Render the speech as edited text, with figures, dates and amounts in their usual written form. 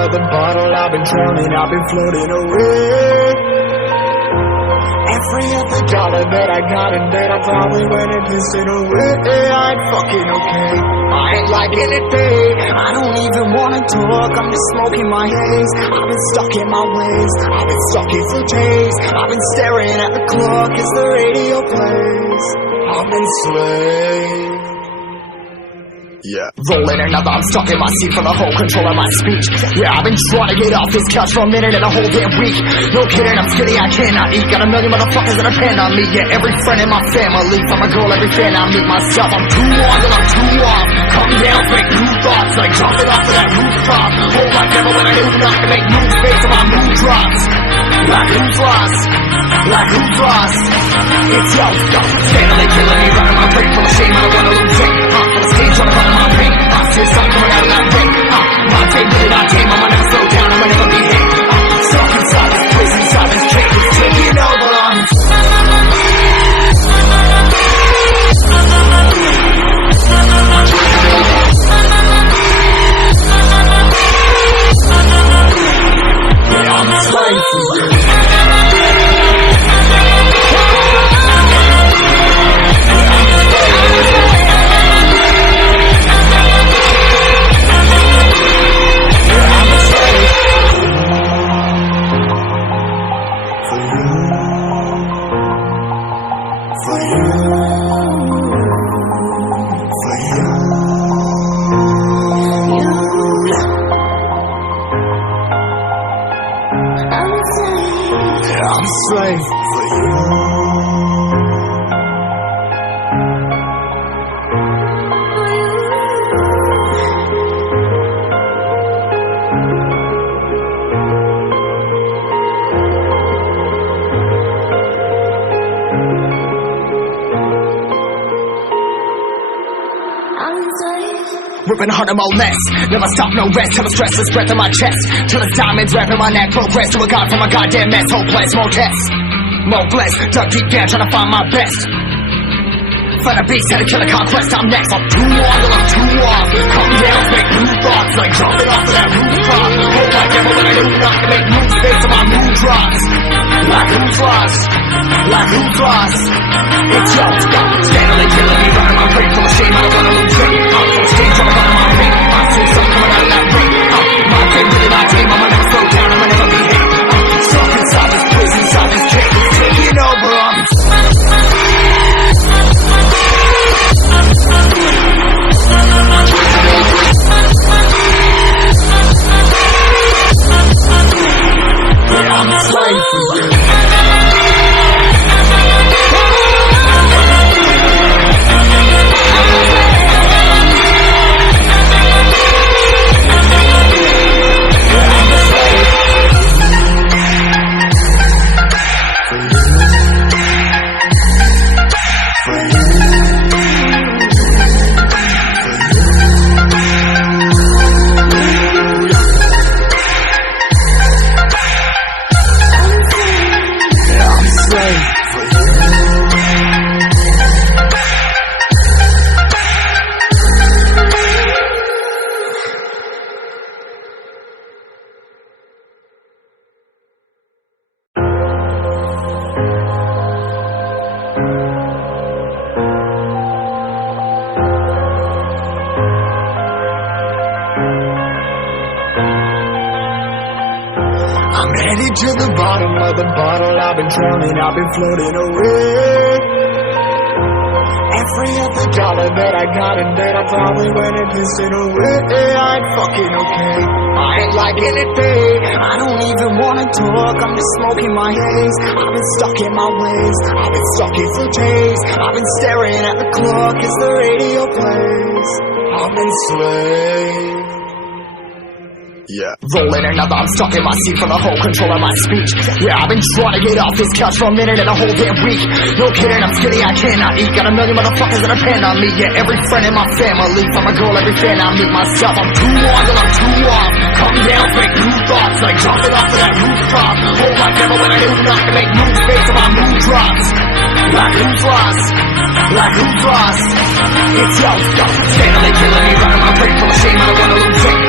of the bottle, I've been drowning, I've been floating away. Every other dollar that I got in bed, I probably went and pissed it away. I ain't fucking okay, I ain't liking it, babe. I don't even wanna talk, I'm just smoking my haze. I've been stuck in my ways, I've been stuck here for days. I've been staring at the clock as the radio plays. I'm enslaved. Yeah, rolling another, I'm stuck in my seat for the whole control of my speech. Yeah, I've been trying to get off this couch for a minute and a whole damn week. No kidding, I'm skinny, I cannot eat. Got a million motherfuckers that depend on me. Yeah, every friend in my family, from a girl, every fan I meet myself. I'm too on till I'm too off. Come down, make new thoughts, like jumping off of that rooftop. Whole life never when I do nothing, make moves based on my mood drops. Like who's lost? Like who's lost? It's yo, steadily killing me, running my brain full of shame, I don't wanna lose it. Full of stage, trying to run my brain. I see something coming out of that brain. My tape, really not tame, I'ma never slow down, I'ma never be hit. Stuck inside this prison, inside this cage, it's taking over. Yeah, I'm a slave for you. I'm a slave for you. Ripping harder, more less. Never stop, no rest. Till the stress is breath in my chest. Till the diamonds wrapping my neck. Progress to a god from a goddamn mess. Hopeless, more tests, more blessed. Dug deep down, trying to find my best. Find a beast, had to kill a conquest. I'm next. I'm too on till I'm too off. Come down, make new thoughts, like jumping off of that rooftop. Hope I never when I do nothing, make moves based on my mood drops. Like who's lost? Like who's lost? It's yo, steadily killing me, running my brain full of shame. I don't wanna lose it. I'm full of stage, trying to run my brain. I see something coming out of that brain. My tape, really my team, I'ma never slow down, I'ma never be hit. Stuck inside this prison, inside this cage, it's taking over. Yeah, I'm a slave for you. I'm headed to the bottom of the bottle, I've been drowning, I've been floating away. Every other dollar that I got in bed, I probably went and pissed it away. I ain't fucking okay, I ain't liking it, babe. I don't even wanna talk, I'm just smoking my haze. I've been stuck in my ways, I've been stuck here for days. I've been staring at the clock as the radio plays. I'm enslaved. Yeah, rolling another, I'm stuck in my seat for the whole control of my speech. Yeah, I've been trying to get off this couch for a minute and a whole damn week. No kidding, I'm skinny, I cannot eat. Got a million motherfuckers that depend on me. Yeah, every friend in my family, from a girl, every fan I meet myself. I'm too on till I'm too off. Come down, make new thoughts, like jumping off of that rooftop. Whole life never when I do nothing, make moves based on my mood drops. Like who's lost? Like who's lost? It's yo, steadily killing me, running my brain full of shame, I don't wanna lose it.